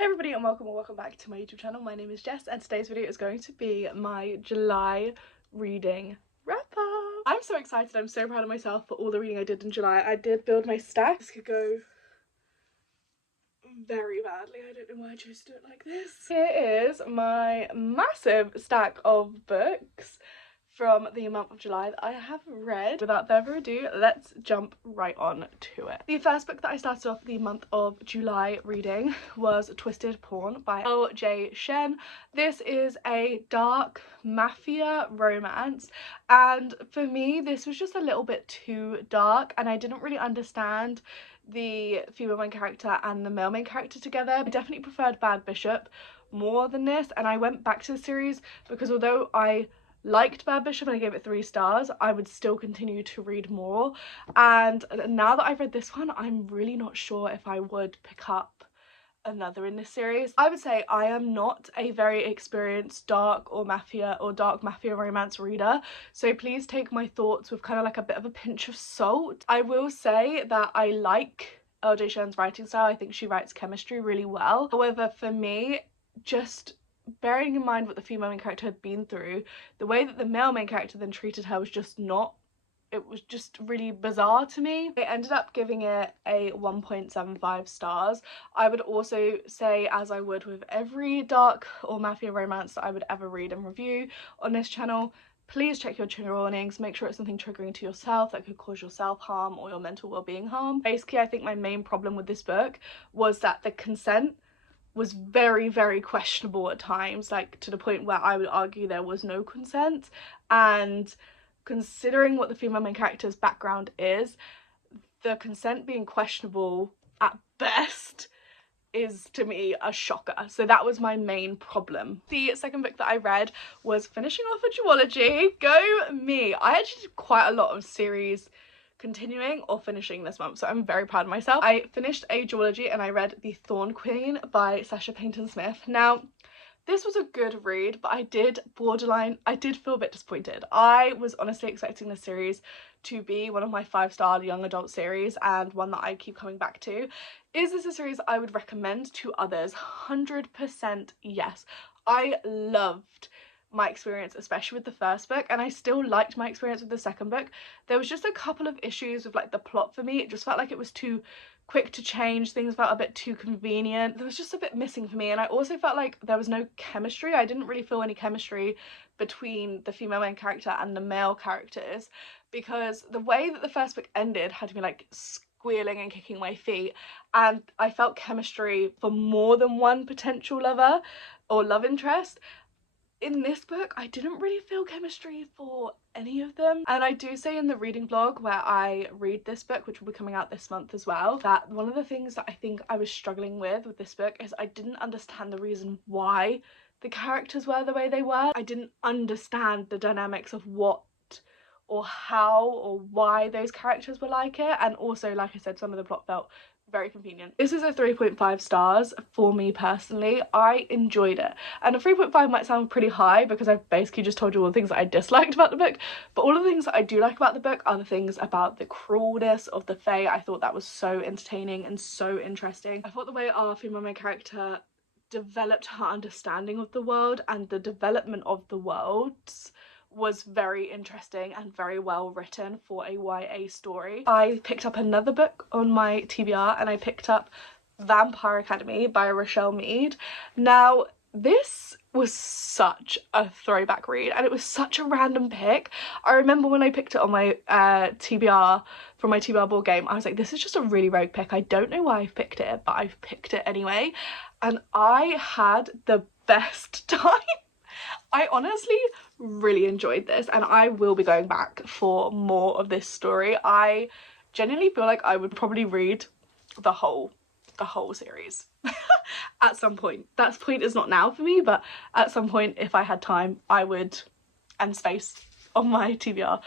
Hey everybody, and welcome back to my YouTube channel. My name is Jess, and today's video is going to be my July reading wrap up. I'm so excited. I'm so proud of myself for all the reading I did in July. I did build my stack. This could go very badly. I don't know why I chose to do it like this. Here is my massive stack of books from the month of July that I have read. Without further ado, let's jump right on to it. The first book that I started off the month of July reading was Twisted Pawn by L.J. Shen. This is a dark mafia romance, and for me this was just a little bit too dark, and I didn't really understand the female main character and the male main character together. I definitely preferred Bad Bishop more than this, and I went back to the series because although I liked Bad Bishop and I gave it 3 stars, I would still continue to read more. And now that I've read this one, I'm really not sure if I would pick up another in this series. I would say I am not a very experienced dark mafia romance reader, so please take my thoughts with kind of like a bit of a pinch of salt. I will say that I like LJ Shen's writing style. I think she writes chemistry really well. However, for me, just bearing in mind what the female main character had been through, the way that the male main character then treated her was just not, it was just really bizarre to me. I ended up giving it a 1.75 stars. I would also say, as I would with every dark or mafia romance that I would ever read and review on this channel, please check your trigger warnings. Make sure it's something triggering to yourself that could cause your self-harm or your mental well-being harm. Basically, I think my main problem with this book was that the consent was very questionable at times, like to the point where I would argue there was no consent. And considering what the female main character's background is, the consent being questionable at best is to me a shocker. So that was my main problem. The second book that I read was finishing off a duology. Go me! I actually did quite a lot of series continuing or finishing this month, so I'm very proud of myself. I finished a duology and I read The Thorn Queen by Sasha Payton Smith. Now, this was a good read, but I did feel a bit disappointed. I was honestly expecting this series to be one of my 5-star young adult series and one that I keep coming back to. Is this a series I would recommend to others? 100% yes. I loved my experience, especially with the first book, and I still liked my experience with the second book. There was just a couple of issues with like the plot for me. It just felt like it was too quick to change. Things felt a bit too convenient. There was just a bit missing for me, and I also felt like there was no chemistry. I didn't really feel any chemistry between the female main character and the male characters, because the way that the first book ended had me like squealing and kicking my feet, and I felt chemistry for more than one potential lover or love interest. In this book, I didn't really feel chemistry for any of them. And I do say in the reading vlog where I read this book, which will be coming out this month as well, that one of the things that I think I was struggling with this book is I didn't understand the reason why the characters were the way they were. I didn't understand the dynamics of what or how or why those characters were like it. And also, like I said, some of the plot felt very convenient. This is a 3.5 stars for me personally. I enjoyed it, and a 3.5 might sound pretty high because I've basically just told you all the things that I disliked about the book, but all of the things that I do like about the book are the things about the cruelness of the Fae. I thought that was so entertaining and so interesting. I thought the way our female main character developed her understanding of the world and the development of the worlds was very interesting and very well written for a YA story. I picked up another book on my TBR, and I picked up Vampire Academy by Rochelle Mead. Now, this was such a throwback read, and it was such a random pick. I remember when I picked it on my TBR from my TBR board game, I was like, this is just a really rogue pick. I don't know why I've picked it, but I've picked it anyway, and I had the best time. I honestly really enjoyed this, and I will be going back for more of this story. I genuinely feel like I would probably read the whole series at some point. That point is not now for me, but at some point, if I had time, I would, and space on my TBR,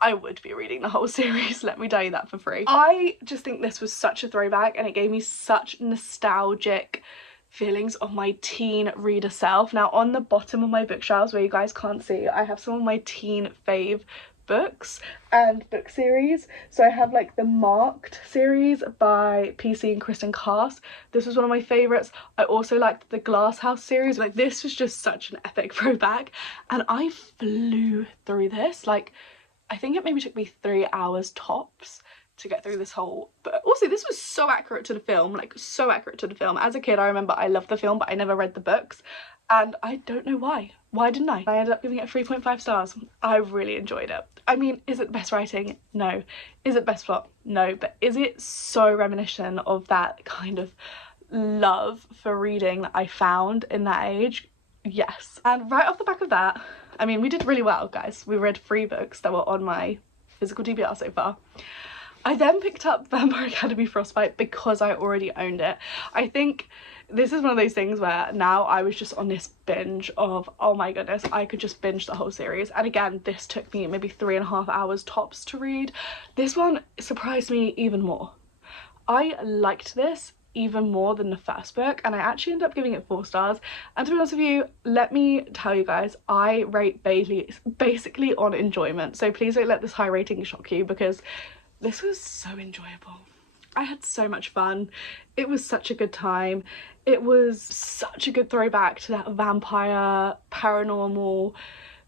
I would be reading the whole series, let me tell you that for free. I just think this was such a throwback, and it gave me such nostalgic feelings of my teen reader self. Now, on the bottom of my bookshelves, where you guys can't see, I have some of my teen fave books and book series. So I have like the Marked series by PC and Kristen Cast. This was one of my favourites. I also liked the Glass House series. Like, this was just such an epic throwback, and I flew through this. Like, I think it maybe took me 3 hours tops to get through this whole book. Also, this was so accurate to the film, like so accurate to the film. As a kid, I remember I loved the film, but I never read the books, and I don't know why. Why didn't I? I ended up giving it 3.5 stars. I really enjoyed it. I mean, is it the best writing? No. Is it the best plot? No. But is it so reminiscent of that kind of love for reading that I found in that age? Yes. And right off the back of that, I mean, we did really well, guys. We read 3 books that were on my physical TBR so far. I then picked up Vampire Academy Frostbite because I already owned it. I think this is one of those things where now I was just on this binge of, oh my goodness, I could just binge the whole series. And again, this took me maybe 3.5 hours tops to read. This one surprised me even more. I liked this even more than the first book, and I actually ended up giving it 4 stars. And to be honest with you, let me tell you guys, I rate Bailey basically on enjoyment. So please don't let this high rating shock you, because this was so enjoyable. I had so much fun. It was such a good time. It was such a good throwback to that vampire, paranormal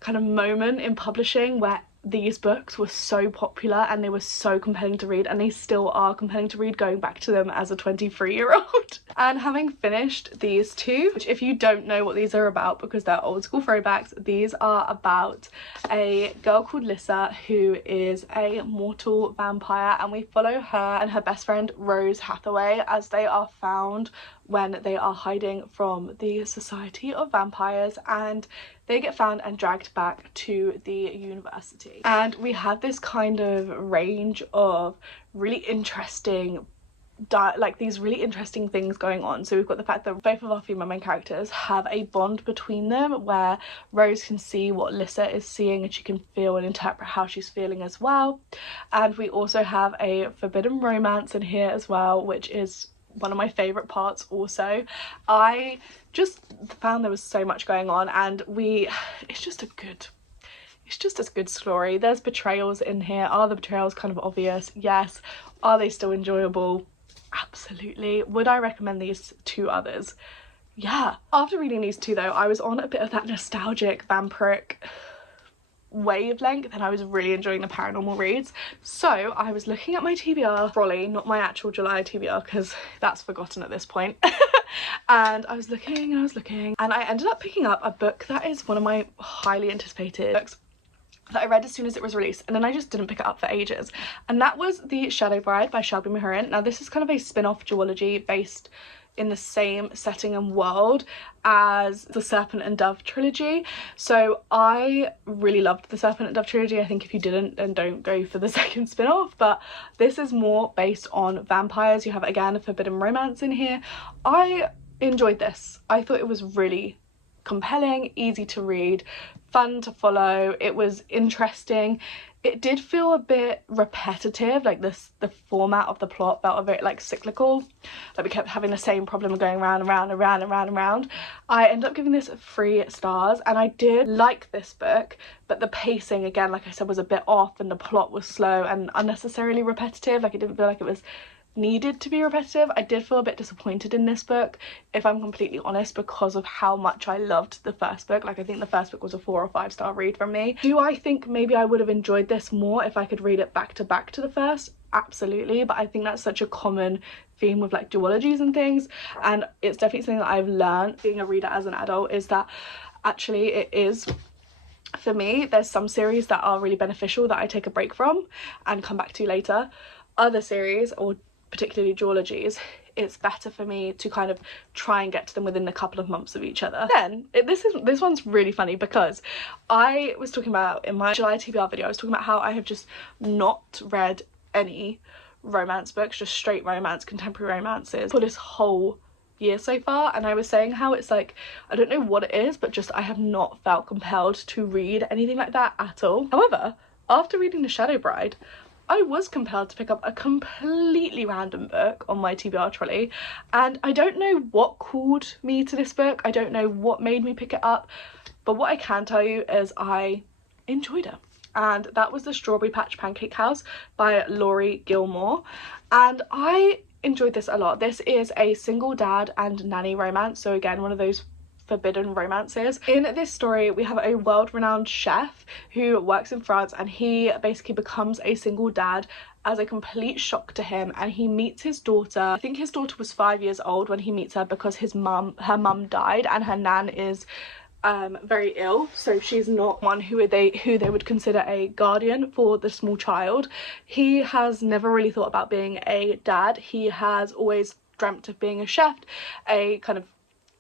kind of moment in publishing where these books were so popular and they were so compelling to read, and they still are compelling to read going back to them as a 23-year-old. And having finished these 2, which if you don't know what these are about because they're old school throwbacks, these are about a girl called Lissa who is a mortal vampire, and we follow her and her best friend Rose Hathaway as they are found when they are hiding from the Society of Vampires, and they get found and dragged back to the university. And we have this kind of range of really interesting these really interesting things going on. So we've got the fact that both of our female main characters have a bond between them where Rose can see what Lissa is seeing and she can feel and interpret how she's feeling as well. And we also have a forbidden romance in here as well, which is one of my favourite parts also. I just found there was so much going on, and it's just a good story. There's betrayals in here. Are the betrayals kind of obvious? Yes. Are they still enjoyable? Absolutely. Would I recommend these to others? Yeah. After reading these 2 though, I was on a bit of that nostalgic vampiric wavelength, and I was really enjoying the paranormal reads. So I was looking at my TBR trolley, not my actual July TBR because that's forgotten at this point. And I was looking and I ended up picking up a book that is one of my highly anticipated books that I read as soon as it was released, and then I just didn't pick it up for ages, and that was The Shadow Bride by Shelby Mahurin. Now this is kind of a spin-off duology based in the same setting and world as the Serpent and Dove trilogy. So I really loved the Serpent and Dove trilogy. I think if you didn't, then don't go for the second spin-off, but this is more based on vampires. You have again a forbidden romance in here. I enjoyed this. I thought it was really compelling, easy to read, fun to follow. It was interesting. It did feel a bit repetitive, like the format of the plot felt a bit like cyclical, like we kept having the same problem going round and round and round and round and round. I ended up giving this 3 stars, and I did like this book, but the pacing again, like I said, was a bit off, and the plot was slow and unnecessarily repetitive. Like, it didn't feel like it was needed to be repetitive. I did feel a bit disappointed in this book, if I'm completely honest, because of how much I loved the first book. Like, I think the first book was a 4 or 5 star read from me. Do I think maybe I would have enjoyed this more if I could read it back to the first? Absolutely. But I think that's such a common theme with like duologies and things, and it's definitely something that I've learned being a reader as an adult, is that actually it is, for me, there's some series that are really beneficial that I take a break from and come back to later. Other series, or particularly duologies, it's better for me to kind of try and get to them within a couple of months of each other. Then this one's really funny, because I was talking about in my July TBR video, I was talking about how I have just not read any romance books, just straight romance, contemporary romances for this whole year so far, and I was saying how it's like, I don't know what it is, but just I have not felt compelled to read anything like that at all. However, after reading The Shadow Bride, I was compelled to pick up a completely random book on my TBR trolley, and I don't know what called me to this book. I don't know what made me pick it up, but what I can tell you is I enjoyed it. and that was The Strawberry Patch Pancake House by Laurie Gilmore, and I enjoyed this a lot. This is a single dad and nanny romance, so again one of those forbidden romances. In this story we have a world-renowned chef who works in France, and he basically becomes a single dad as a complete shock to him, and he meets his daughter. I think his daughter was 5 years old when he meets her, because her mum died and her nan is very ill, so she's not one who they would consider a guardian for the small child. He has never really thought about being a dad. He has always dreamt of being a chef, a kind of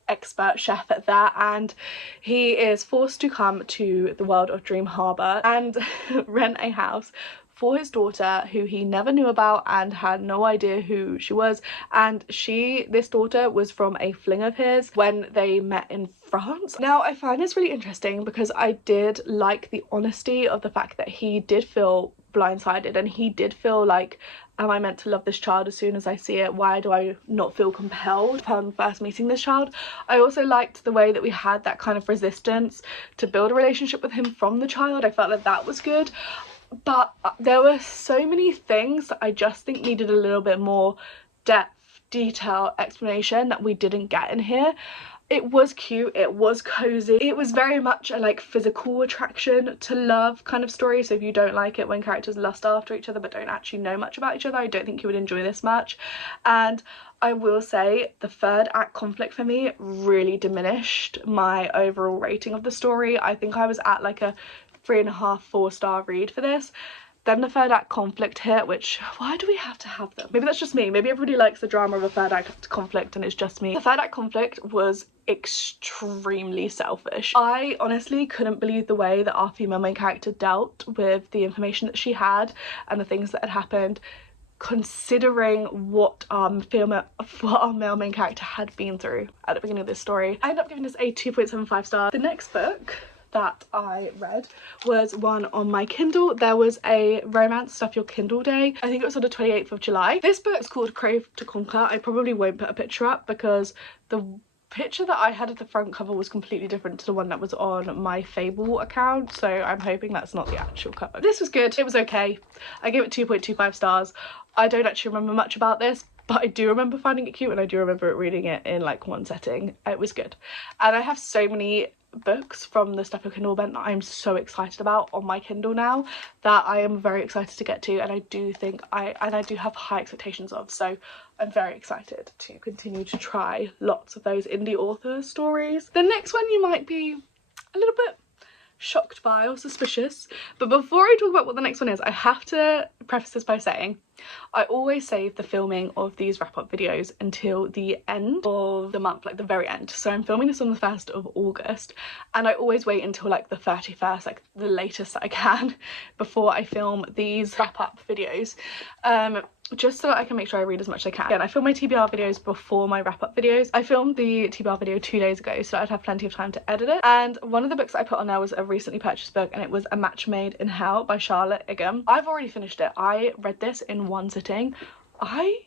expert chef at that, and he is forced to come to the world of Dream Harbour and rent a house for his daughter, who he never knew about and had no idea who she was. And this daughter was from a fling of his when they met in France. Now I find this really interesting because I did like the honesty of the fact that he did feel blindsided, and he did feel like, am I meant to love this child as soon as I see it? Why do I not feel compelled upon first meeting this child? I also liked the way that we had that kind of resistance to build a relationship with him from the child. I felt like that was good, but there were so many things that I just think needed a little bit more depth, detail, explanation that we didn't get in here. It was cute, it was cozy, it was very much a like physical attraction to love kind of story, so if you don't like it when characters lust after each other but don't actually know much about each other, I don't think you would enjoy this much. And I will say the third act conflict for me really diminished my overall rating of the story. I think I was at like a 3.5, 4-star read for this. Then the third act conflict hit, which, why do we have to have them? Maybe that's just me. Maybe everybody likes the drama of a third act conflict and it's just me. The third act conflict was extremely selfish. I honestly couldn't believe the way that our female main character dealt with the information that she had and the things that had happened, considering what our male main character had been through at the beginning of this story. I ended up giving this a 2.75 stars. The next book that I read was one on my Kindle. There was a romance stuff your Kindle day. I think it was on the 28th of July. This book is called Crave to Conquer. I probably won't put a picture up because the picture that I had at the front cover was completely different to the one that was on my Fable account, so I'm hoping that's not the actual cover. This was good. It was okay. I gave it 2.25 stars. I don't actually remember much about this, but I do remember finding it cute, and I do remember reading it in like one setting. It was good. And I have so many books from the Stuff Your Kindle event that I'm so excited about on my Kindle now that I am very excited to get to, and I do think I do have high expectations of, so I'm very excited to continue to try lots of those indie author stories. The next one you might be a little bit shocked by or suspicious, but before I talk about what the next one is, I have to preface this by saying I always save the filming of these wrap-up videos until the end of the month, like the very end. So I'm filming this on the 1st of August, and I always wait until like the 31st, like the latest that I can, before I film these wrap-up videos, just so that I can make sure I read as much as I can. Again, I film my TBR videos before my wrap-up videos. I filmed the TBR video 2 days ago, so I'd have plenty of time to edit it. And one of the books I put on there was a recently purchased book, and it was A Match Made in Hell by Charlotte Igham. I've already finished it. I read this in one sitting. I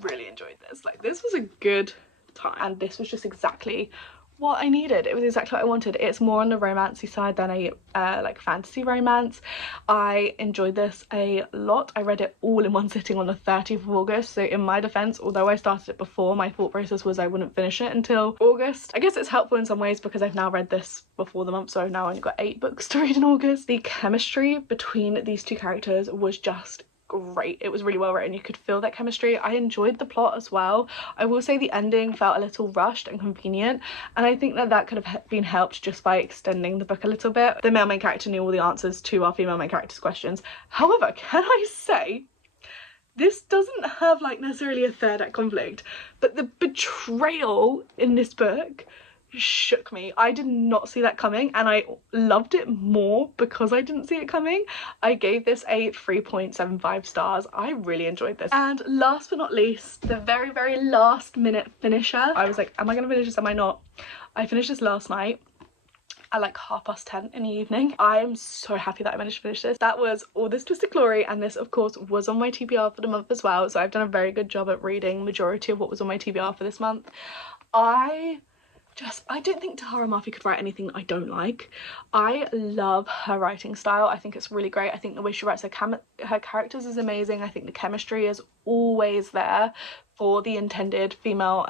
really enjoyed this. Like, this was a good time, and this was just exactly what I needed. It was exactly what I wanted. It's more on the romancy side than a like fantasy romance. I enjoyed this a lot. I read it all in one sitting on the 30th of August, so in my defense, although I started it before, my thought process was I wouldn't finish it until August. I guess it's helpful in some ways because I've now read this before the month, so I've now only got 8 books to read in August. The chemistry between these two characters was just great. It was really well written. You could feel that chemistry. I enjoyed the plot as well. I will say the ending felt a little rushed and convenient, and I think that could have been helped just by extending the book a little bit. The male main character knew all the answers to our female main character's questions. However, can I say, this doesn't have like necessarily a third act conflict, but the betrayal in this book shook me. I did not see that coming, and I loved it more because I didn't see it coming. I gave this a 3.75 stars. I really enjoyed this. And last but not least, the very, very last minute finisher. I was like, am I gonna finish this? Am I not? I finished this last night at like 10:30 in the evening. I am so happy that I managed to finish this. That was All This Twisted Glory, and this of course was on my TBR for the month as well, so I've done a very good job at reading majority of what was on my TBR for this month. I I don't think Tahara Murphy could write anything that I don't like. I love her writing style. I think it's really great. I think the way she writes her characters is amazing. I think the chemistry is always there for the intended female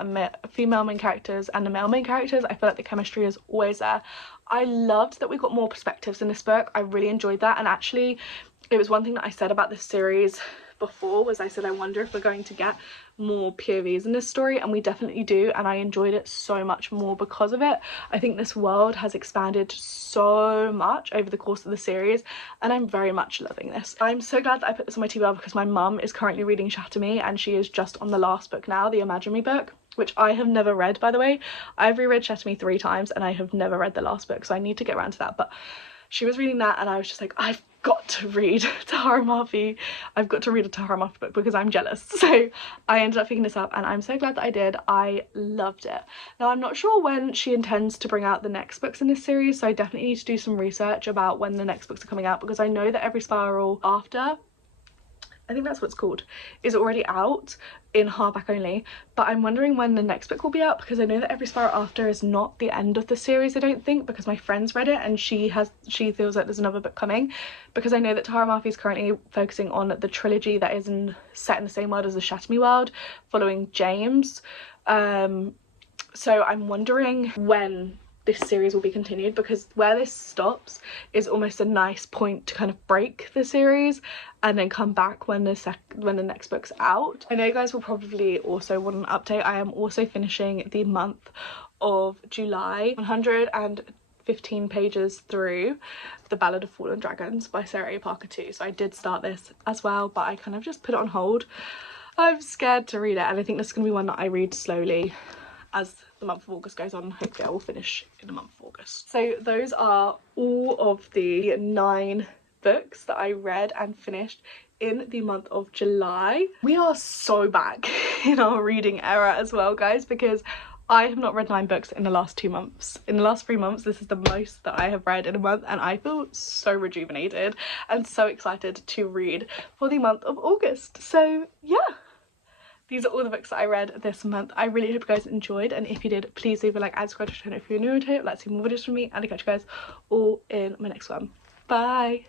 main characters and the male main characters. I feel like the chemistry is always there. I loved that we got more perspectives in this book. I really enjoyed that, and actually it was one thing that I said about this series before, was I said I wonder if we're going to get more POVs in this story, and we definitely do, and I enjoyed it so much more because of it. I think this world has expanded so much over the course of the series, and I'm very much loving this. I'm so glad that I put this on my TBR because my mum is currently reading Shatter Me, and she is just on the last book now, the Imagine Me book, which I have never read, by the way. I've reread Shatter Me 3 times and I have never read the last book, so I need to get around to that. But she was reading that and I was just like, I've got to read Tahara Murphy. I've got to read a Tahara Murphy book because I'm jealous. So I ended up picking this up and I'm so glad that I did. I loved it. Now I'm not sure when she intends to bring out the next books in this series, so I definitely need to do some research about when the next books are coming out, because I know that Every Spiral After, I think that's what it's called, is already out in hardback only, but I'm wondering when the next book will be out, because I know that Every Spiral After is not the end of the series, I don't think, because my friend's read it and she feels like there's another book coming, because I know that Tahara Murphy is currently focusing on the trilogy that is set in the same world as the Shatter Me world, following James. So I'm wondering when this series will be continued, because where this stops is almost a nice point to kind of break the series and then come back when the next book's out. I know you guys will probably also want an update. I am also finishing the month of July, 115 pages through The Ballad of Fallen Dragons by Sarah A. Parker too. So I did start this as well, but I kind of just put it on hold. I'm scared to read it, and I think this is going to be one that I read slowly as the month of August goes on. Hopefully I will finish in the month of August. So those are all of the 9 books that I read and finished in the month of July. We are so back in our reading era as well, guys, because I have not read 9 books in the last 2 months. In the last 3 months, this is the most that I have read in a month, and I feel so rejuvenated and so excited to read for the month of August. So yeah, these are all the books that I read this month. I really hope you guys enjoyed, and if you did, please leave a like and subscribe to the channel if you're new to it. Let's see more videos from me, and I'll catch you guys all in my next one. Bye!